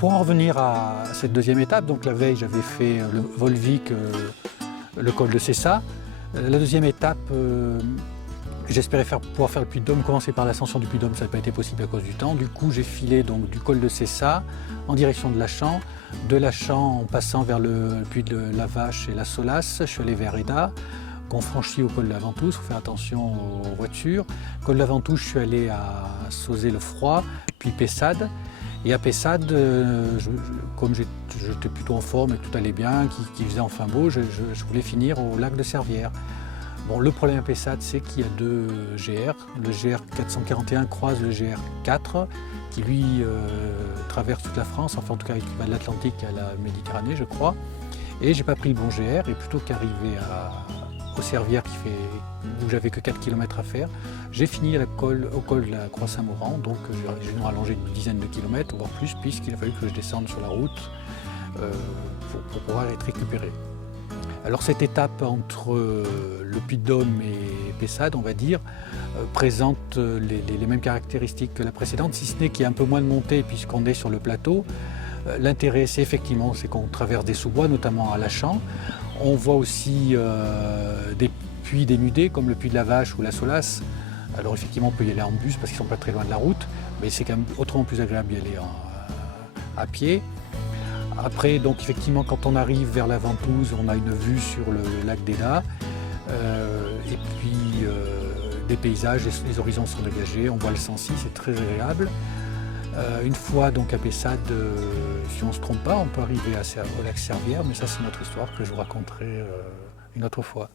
pour en revenir à cette deuxième étape, donc la veille j'avais fait le Volvic, le col de Cessa. La deuxième étape, j'espérais pouvoir faire le Puy-de-Dôme, commencer par l'ascension du Puy-de-Dôme, ça n'a pas été possible à cause du temps. Du coup j'ai filé donc, du col de Cessa en direction de Lachamps. De Lachamps en passant vers le puits de la Vache et la Solace, je suis allé vers Eda, qu'on franchit au col de la Ventouse, il faut faire attention aux voitures. Col de la Ventouse, je suis allé à Sauzet-le-Froid, puis Pessade. Et à Pessade, comme j'étais plutôt en forme et tout allait bien, qu'il faisait enfin beau, je voulais finir au lac de Servières. Bon, le problème à Pessade, c'est qu'il y a deux GR. Le GR 441 croise le GR 4, qui lui traverse toute la France, enfin en tout cas qui va de l'Atlantique à la Méditerranée, je crois. Et j'ai pas pris le bon GR, et plutôt qu'arriver au Servières où j'avais que 4 km à faire, j'ai fini au col de la Croix-Saint-Maurent, donc j'ai dû rallonger une dizaine de kilomètres, voire plus, puisqu'il a fallu que je descende sur la route pour pouvoir être récupéré. Alors cette étape entre le Puy-de-Dôme et Pessade, on va dire, présente les mêmes caractéristiques que la précédente, si ce n'est qu'il y a un peu moins de montée puisqu'on est sur le plateau. L'intérêt, c'est effectivement qu'on traverse des sous-bois, notamment à Lachamps. On voit aussi des puits dénudés, comme le puits de la Vache ou la Solace. Alors effectivement, on peut y aller en bus parce qu'ils ne sont pas très loin de la route, mais c'est quand même autrement plus agréable d'y aller à pied. Après, donc effectivement, quand on arrive vers la Ventouse, on a une vue sur le lac d'Eda. Et puis des paysages, les horizons sont dégagés, on voit le Sancy, c'est très agréable. Une fois donc à Pessade, si on ne se trompe pas, on peut arriver au lac Servières, mais ça c'est notre histoire que je vous raconterai une autre fois.